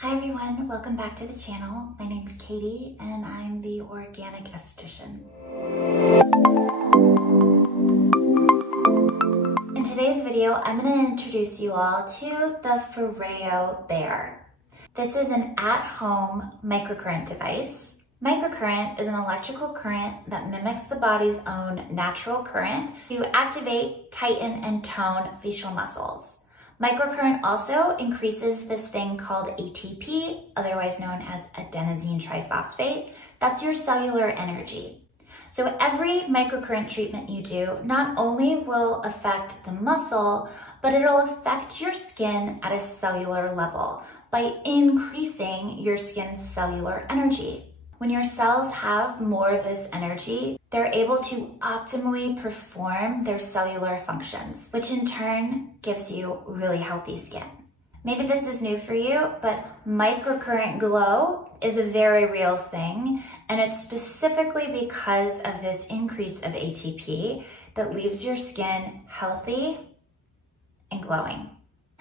Hi everyone, welcome back to the channel. My name's Katie and I'm the organic esthetician. In today's video, I'm going to introduce you all to the FOREO BEAR. This is an at-home microcurrent device. Microcurrent is an electrical current that mimics the body's own natural current to activate, tighten, and tone facial muscles. Microcurrent also increases this thing called ATP, otherwise known as adenosine triphosphate. That's your cellular energy. So every microcurrent treatment you do not only will affect the muscle, but it'll affect your skin at a cellular level by increasing your skin's cellular energy. When your cells have more of this energy, they're able to optimally perform their cellular functions, which in turn gives you really healthy skin. Maybe this is new for you, but microcurrent glow is a very real thing, and it's specifically because of this increase of ATP that leaves your skin healthy and glowing.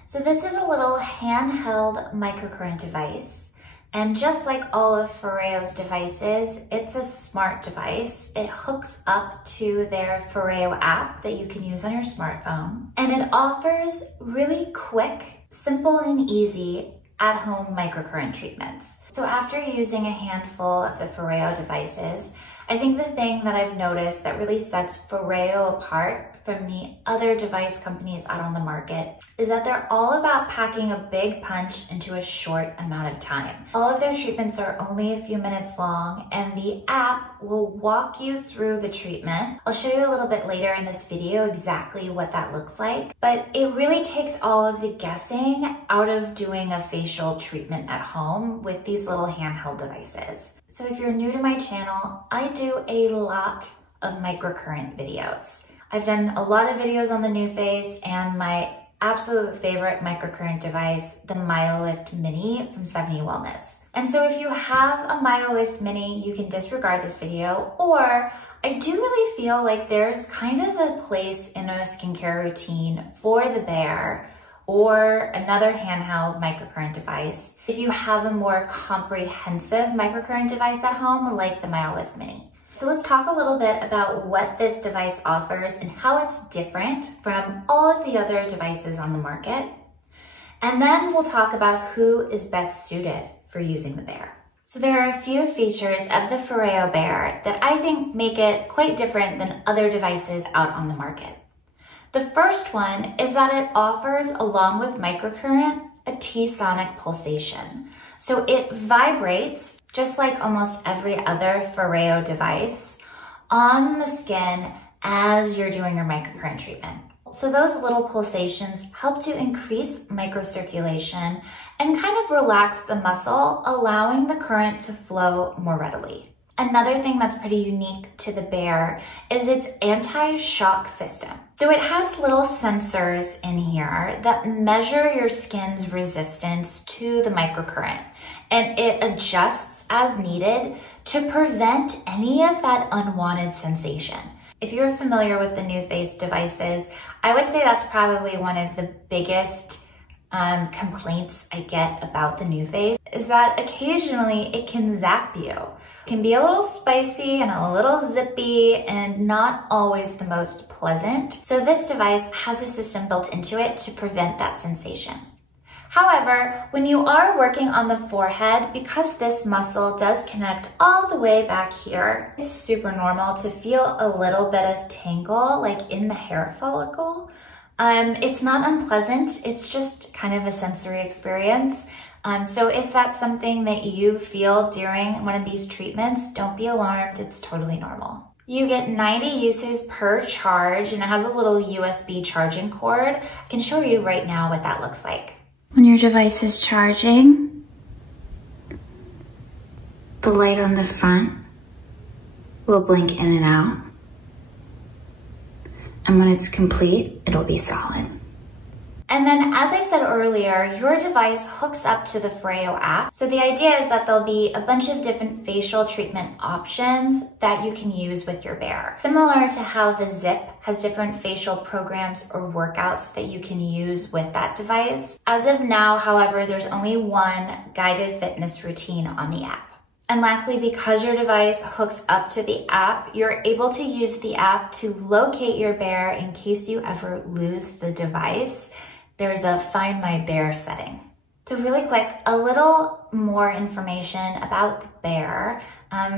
So this is a little handheld microcurrent device. And just like all of Foreo's devices, it's a smart device. It hooks up to their Foreo app that you can use on your smartphone. And it offers really quick, simple and easy at-home microcurrent treatments. So after using a handful of the Foreo devices, I think the thing that I've noticed that really sets Foreo apart from the other device companies out on the market is that they're all about packing a big punch into a short amount of time. All of their treatments are only a few minutes long, and the app will walk you through the treatment. I'll show you a little bit later in this video exactly what that looks like, but it really takes all of the guessing out of doing a facial treatment at home with these little handheld devices. So if you're new to my channel, I do a lot of microcurrent videos. I've done a lot of videos on the NuFace and my absolute favorite microcurrent device, the MyoLift Mini from 70 Wellness. And so if you have a MyoLift Mini, you can disregard this video, or I do really feel like there's kind of a place in a skincare routine for the Bear or another handheld microcurrent device if you have a more comprehensive microcurrent device at home like the MyoLift Mini. So let's talk a little bit about what this device offers and how it's different from all of the other devices on the market. And then we'll talk about who is best suited for using the Bear. So there are a few features of the FOREO BEAR that I think make it quite different than other devices out on the market. The first one is that it offers, along with microcurrent, a T-sonic pulsation. So it vibrates, just like almost every other Foreo device, on the skin as you're doing your microcurrent treatment. So those little pulsations help to increase microcirculation and kind of relax the muscle, allowing the current to flow more readily. Another thing that's pretty unique to the Bear is its anti-shock system. So it has little sensors in here that measure your skin's resistance to the microcurrent, and it adjusts as needed to prevent any of that unwanted sensation. If you're familiar with the NuFace devices, I would say that's probably one of the biggest complaints I get about the NuFace is that occasionally it can zap you. It can be a little spicy and a little zippy and not always the most pleasant. So this device has a system built into it to prevent that sensation. However, when you are working on the forehead, because this muscle does connect all the way back here, it's super normal to feel a little bit of tingle, like in the hair follicle. It's not unpleasant, it's just kind of a sensory experience. So if that's something that you feel during one of these treatments, don't be alarmed, it's totally normal. You get 90 uses per charge, and it has a little USB charging cord. I can show you right now what that looks like. When your device is charging, the light on the front will blink in and out. And when it's complete, it'll be solid. And then, as I said earlier, your device hooks up to the Foreo app. So the idea is that there'll be a bunch of different facial treatment options that you can use with your bear. Similar to how the Zip has different facial programs or workouts that you can use with that device. As of now, however, there's only one guided fitness routine on the app. And lastly, because your device hooks up to the app, you're able to use the app to locate your bear in case you ever lose the device. There's a Find My Bear setting. So really quick, a little more information about the bear.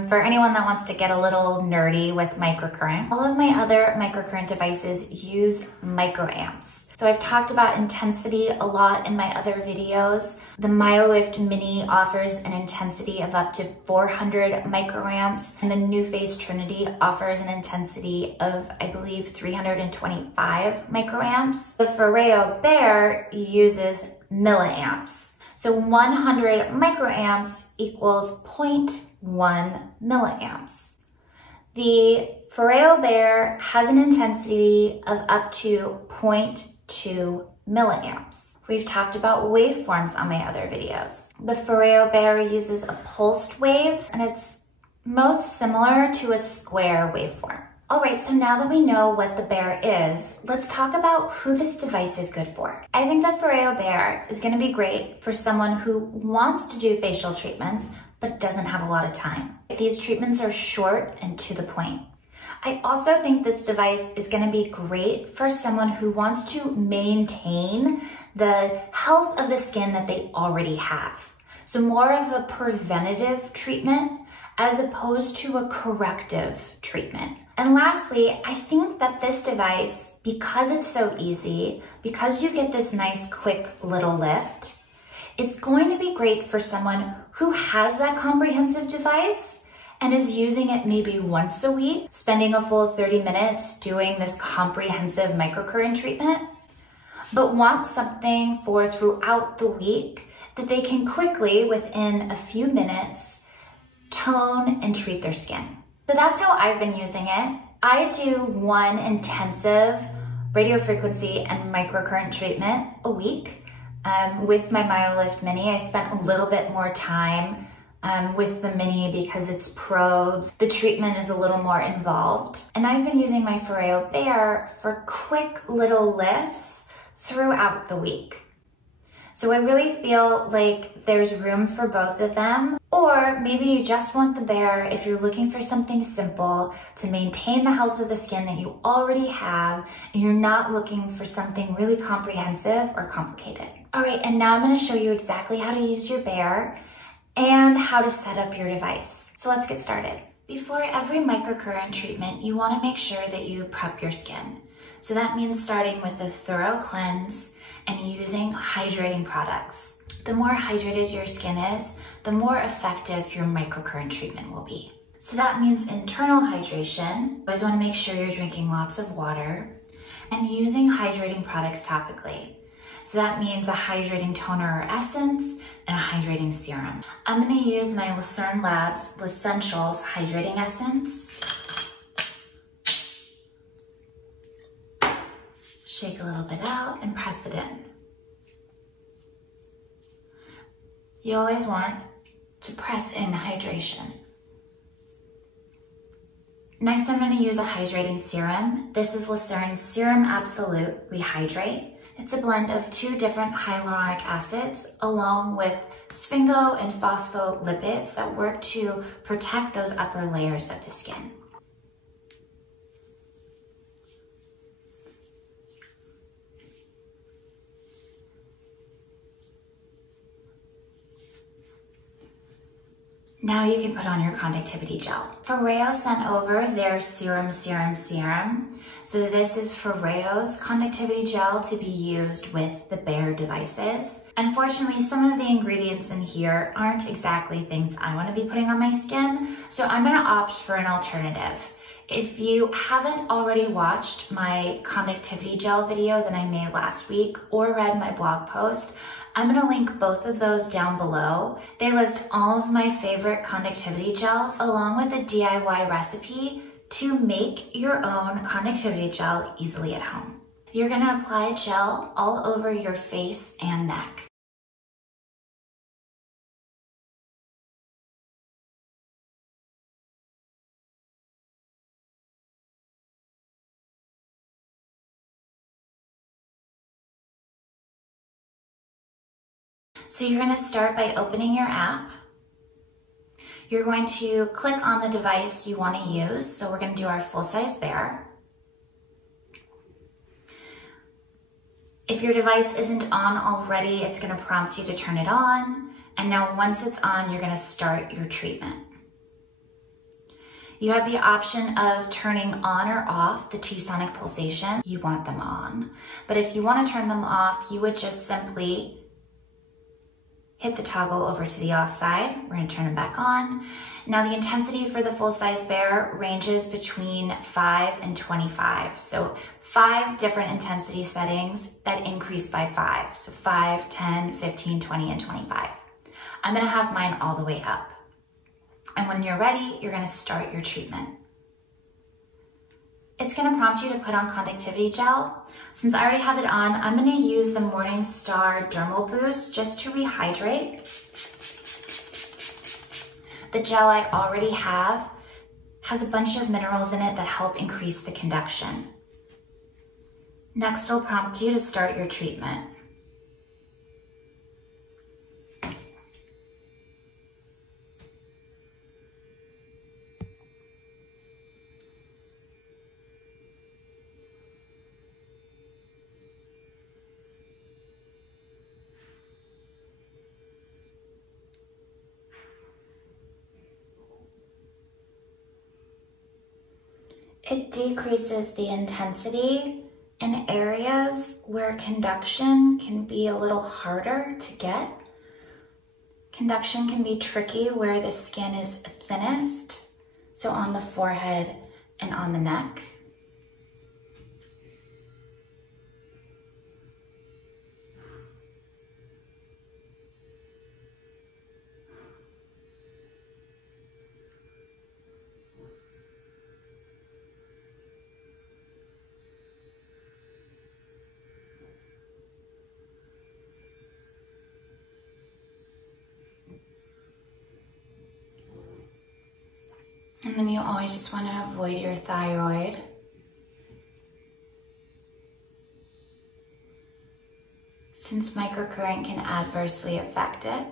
For anyone that wants to get a little nerdy with microcurrent, all of my other microcurrent devices use microamps. So I've talked about intensity a lot in my other videos. The MyoLift Mini offers an intensity of up to 400 microamps, and the NuFace Trinity offers an intensity of, I believe, 325 microamps. The Foreo Bear uses milliamps. So 100 microamps equals 0.1 milliamps. The Foreo Bear has an intensity of up to 0.2 milliamps. We've talked about waveforms on my other videos. The Foreo Bear uses a pulsed wave, and it's most similar to a square waveform. All right, so now that we know what the bear is, let's talk about who this device is good for. I think the Foreo Bear is gonna be great for someone who wants to do facial treatments, but doesn't have a lot of time. These treatments are short and to the point. I also think this device is gonna be great for someone who wants to maintain the health of the skin that they already have. So more of a preventative treatment as opposed to a corrective treatment. And lastly, I think that this device, because it's so easy, because you get this nice quick little lift, it's going to be great for someone who has that comprehensive device and is using it maybe once a week, spending a full 30 minutes doing this comprehensive microcurrent treatment, but wants something for throughout the week that they can quickly, within a few minutes, tone and treat their skin. So that's how I've been using it. I do one intensive radiofrequency and microcurrent treatment a week. With my MyoLift Mini, I spent a little bit more time with the Mini because it's probes. The treatment is a little more involved. And I've been using my Foreo Bear for quick little lifts throughout the week. So I really feel like there's room for both of them. Or maybe you just want the bear if you're looking for something simple to maintain the health of the skin that you already have, and you're not looking for something really comprehensive or complicated. All right, and now I'm gonna show you exactly how to use your bear and how to set up your device. So let's get started. Before every microcurrent treatment, you wanna make sure that you prep your skin. So that means starting with a thorough cleanse and using hydrating products. The more hydrated your skin is, the more effective your microcurrent treatment will be. So that means internal hydration. You always want to make sure you're drinking lots of water and using hydrating products topically. So that means a hydrating toner or essence and a hydrating serum. I'm going to use my Lucerne Labs L'Essentials Hydrating Essence. Shake a little bit out and press it in. You always want to press in hydration. Next, I'm going to use a hydrating serum. This is Lucerne's Serum Absolute Rehydrate. It's a blend of 2 different hyaluronic acids along with sphingolipids and phospholipids that work to protect those upper layers of the skin. Now you can put on your conductivity gel. Foreo sent over their serum. So this is Foreo's conductivity gel to be used with the Bear devices. Unfortunately, some of the ingredients in here aren't exactly things I want to be putting on my skin, so I'm going to opt for an alternative. If you haven't already watched my conductivity gel video that I made last week or read my blog post, I'm going to link both of those down below. They list all of my favorite conductivity gels along with a DIY recipe to make your own conductivity gel easily at home. You're gonna apply gel all over your face and neck. So you're gonna start by opening your app. You're going to click on the device you wanna use. So we're gonna do our full-size bear. If your device isn't on already, it's gonna prompt you to turn it on. And now once it's on, you're gonna start your treatment. You have the option of turning on or off the T-sonic pulsation. You want them on. But if you wanna turn them off, you would just simply hit the toggle over to the off side. We're gonna turn it back on. Now the intensity for the full-size bear ranges between 5 and 25. So 5 different intensity settings that increase by 5. So 5, 10, 15, 20, and 25. I'm gonna have mine all the way up. And when you're ready, you're gonna start your treatment. It's gonna prompt you to put on conductivity gel. Since I already have it on, I'm gonna use the Morning Star Dermal Boost just to rehydrate. The gel I already have has a bunch of minerals in it that help increase the conduction. Next, I'll prompt you to start your treatment. It decreases the intensity in areas where conduction can be a little harder to get. Conduction can be tricky where the skin is thinnest, so on the forehead and on the neck. And then you always just want to avoid your thyroid. Since microcurrent can adversely affect it.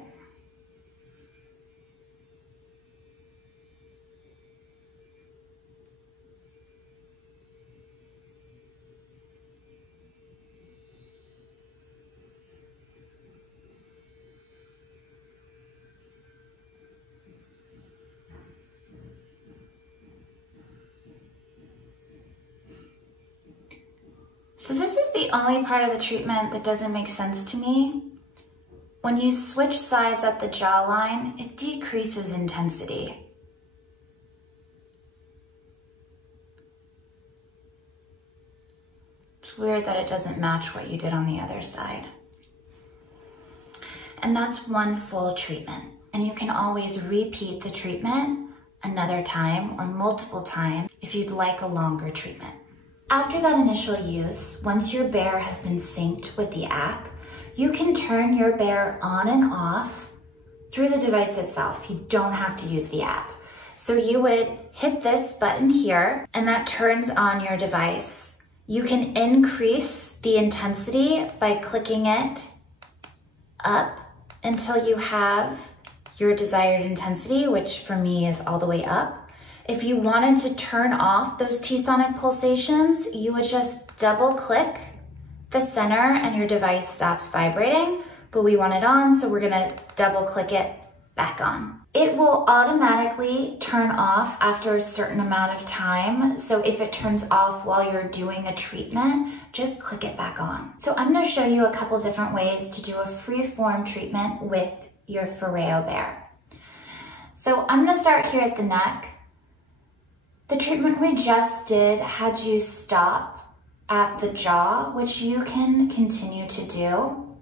So this is the only part of the treatment that doesn't make sense to me. When you switch sides at the jawline, it decreases intensity. It's weird that it doesn't match what you did on the other side. And that's one full treatment. And you can always repeat the treatment another time or multiple times if you'd like a longer treatment. After that initial use, once your bear has been synced with the app, you can turn your bear on and off through the device itself. You don't have to use the app. So you would hit this button here and that turns on your device. You can increase the intensity by clicking it up until you have your desired intensity, which for me is all the way up. If you wanted to turn off those T-sonic pulsations, you would just double click the center and your device stops vibrating, but we want it on, so we're gonna double click it back on. It will automatically turn off after a certain amount of time. So if it turns off while you're doing a treatment, just click it back on. So I'm gonna show you a couple different ways to do a free-form treatment with your Foreo Bear. So I'm gonna start here at the neck. The treatment we just did had you stop at the jaw, which you can continue to do.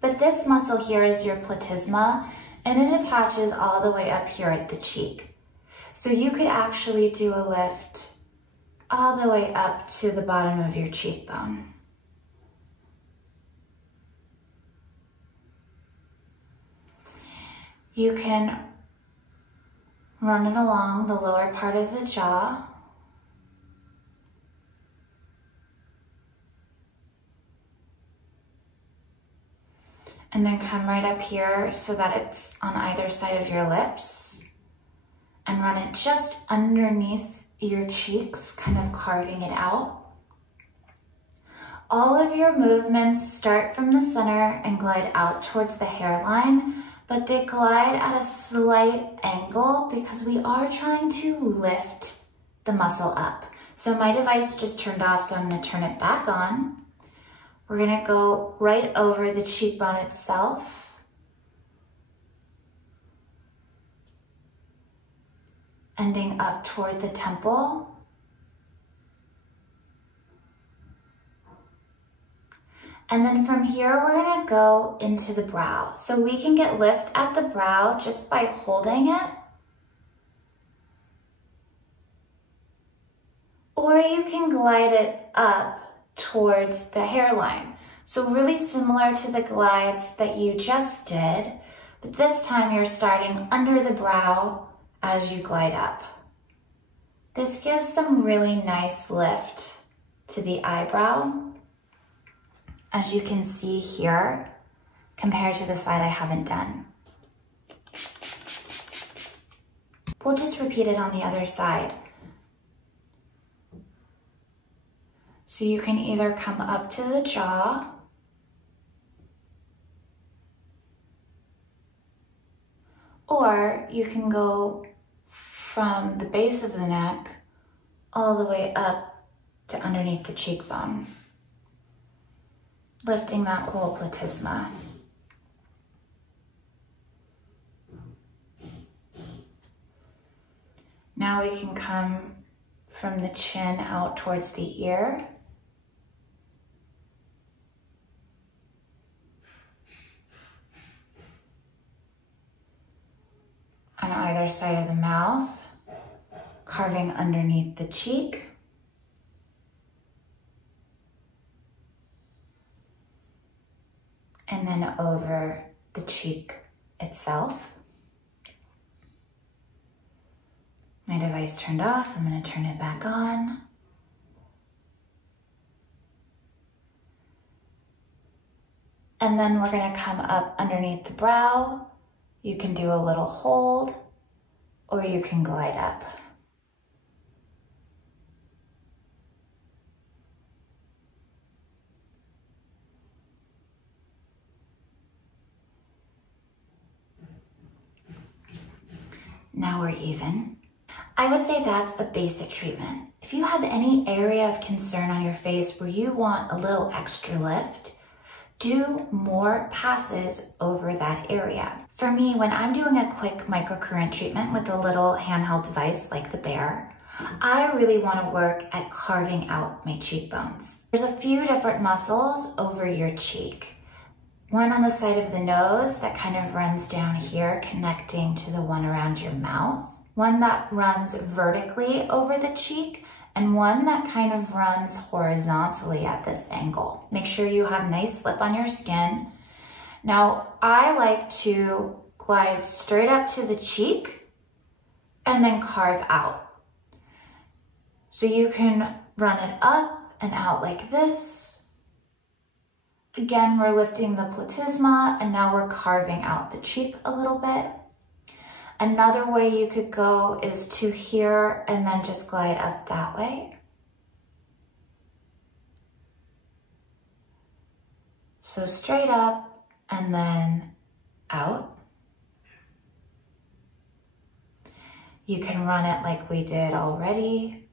But this muscle here is your platysma, and it attaches all the way up here at the cheek. So you could actually do a lift all the way up to the bottom of your cheekbone. You can run it along the lower part of the jaw. And then come right up here so that it's on either side of your lips. And run it just underneath your cheeks, kind of carving it out. All of your movements start from the center and glide out towards the hairline, but they glide at a slight angle because we are trying to lift the muscle up. So my device just turned off, so I'm gonna turn it back on. We're gonna go right over the cheekbone itself. Ending up toward the temple. And then from here, we're gonna go into the brow. So we can get lift at the brow just by holding it. Or you can glide it up towards the hairline. So really similar to the glides that you just did, but this time you're starting under the brow as you glide up. This gives some really nice lift to the eyebrow, as you can see here, compared to the side I haven't done. We'll just repeat it on the other side. So you can either come up to the jaw, or you can go from the base of the neck all the way up to underneath the cheekbone, lifting that whole platysma. Now we can come from the chin out towards the ear. On either side of the mouth, carving underneath the cheek. And then over the cheek itself. My device turned off, I'm gonna turn it back on. And then we're gonna come up underneath the brow. You can do a little hold, or you can glide up. Now we're even. I would say that's a basic treatment. If you have any area of concern on your face where you want a little extra lift, do more passes over that area. For me, when I'm doing a quick microcurrent treatment with a little handheld device like the Bear, I really want to work at carving out my cheekbones. There's a few different muscles over your cheek. One on the side of the nose that kind of runs down here, connecting to the one around your mouth. One that runs vertically over the cheek, and one that kind of runs horizontally at this angle. Make sure you have nice slip on your skin. Now, I like to glide straight up to the cheek and then carve out. So you can run it up and out like this. Again, we're lifting the platysma, and now we're carving out the cheek a little bit. Another way you could go is to here and then just glide up that way. So straight up and then out. You can run it like we did already.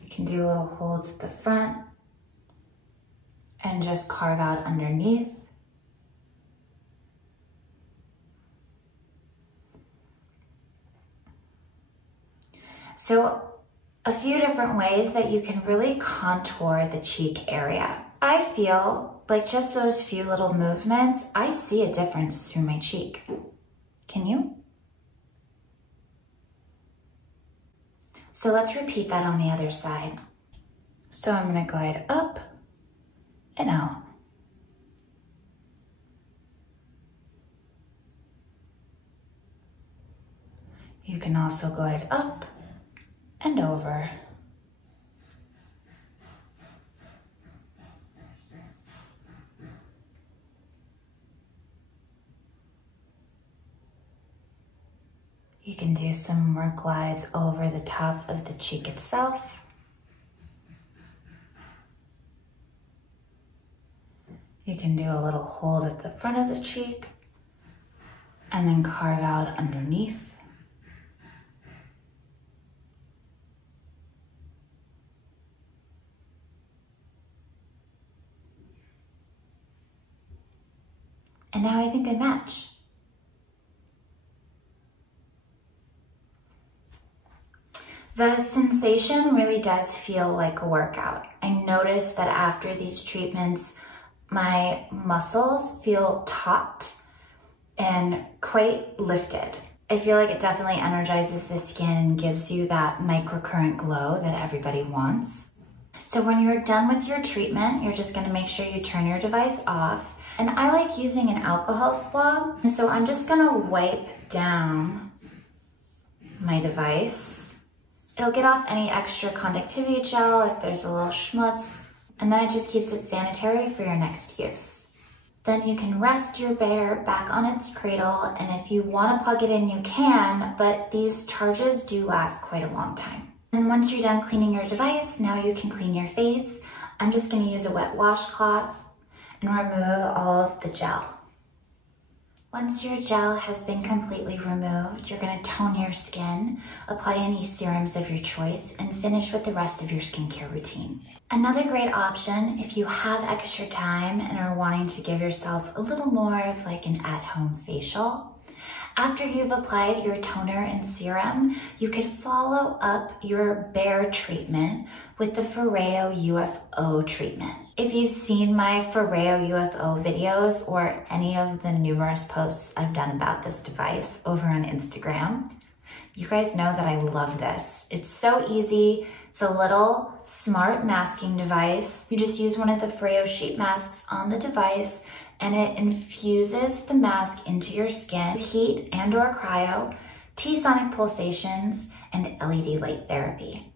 You can do little holds at the front and just carve out underneath. So a few different ways that you can really contour the cheek area. I feel like just those few little movements, I see a difference through my cheek. Can you? So let's repeat that on the other side. So I'm gonna glide up and out. You can also glide up and over. You can do some more glides over the top of the cheek itself. You can do a little hold at the front of the cheek and then carve out underneath. And now I think I match. The sensation really does feel like a workout. I noticed that after these treatments, my muscles feel taut and quite lifted. I feel like it definitely energizes the skin and gives you that microcurrent glow that everybody wants. So when you're done with your treatment, you're just gonna make sure you turn your device off. And I like using an alcohol swab. And so I'm just gonna wipe down my device. It'll get off any extra conductivity gel if there's a little schmutz, and then it just keeps it sanitary for your next use. Then you can rest your bear back on its cradle, and if you want to plug it in, you can, but these charges do last quite a long time. And once you're done cleaning your device, now you can clean your face. I'm just going to use a wet washcloth and remove all of the gel. Once your gel has been completely removed, you're going to tone your skin, apply any serums of your choice, and finish with the rest of your skincare routine. Another great option, if you have extra time and are wanting to give yourself a little more of like an at-home facial, after you've applied your toner and serum, you could follow up your Bear treatment with the Foreo Ufo Treatment. If you've seen my Foreo Ufo videos or any of the numerous posts I've done about this device over on Instagram, you guys know that I love this. It's so easy. It's a little smart masking device. You just use one of the Foreo sheet masks on the device and it infuses the mask into your skin with heat and or cryo, T-sonic pulsations, and LED light therapy.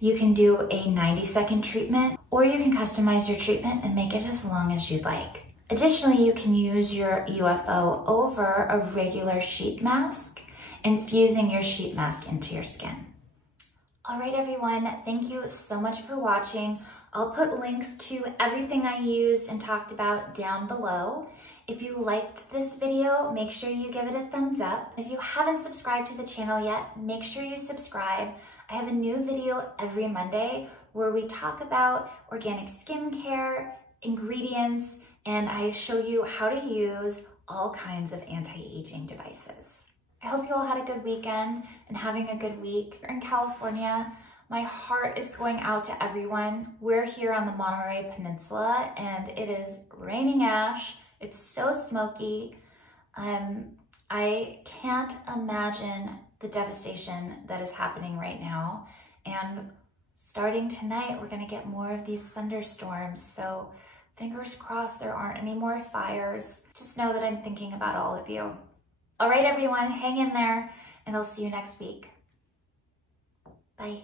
You can do a 90-second treatment, or you can customize your treatment and make it as long as you'd like. Additionally, you can use your UFO over a regular sheet mask, infusing your sheet mask into your skin. All right, everyone, thank you so much for watching. I'll put links to everything I used and talked about down below. If you liked this video, make sure you give it a thumbs up. If you haven't subscribed to the channel yet, make sure you subscribe. I have a new video every Monday where we talk about organic skincare, ingredients, and I show you how to use all kinds of anti-aging devices. I hope you all had a good weekend and having a good week. Here in California, my heart is going out to everyone. We're here on the Monterey Peninsula and it is raining ash. It's so smoky. I can't imagine the devastation that is happening right now. And starting tonight, we're gonna get more of these thunderstorms. So fingers crossed there aren't any more fires. Just know that I'm thinking about all of you. All right, everyone, hang in there and I'll see you next week. Bye.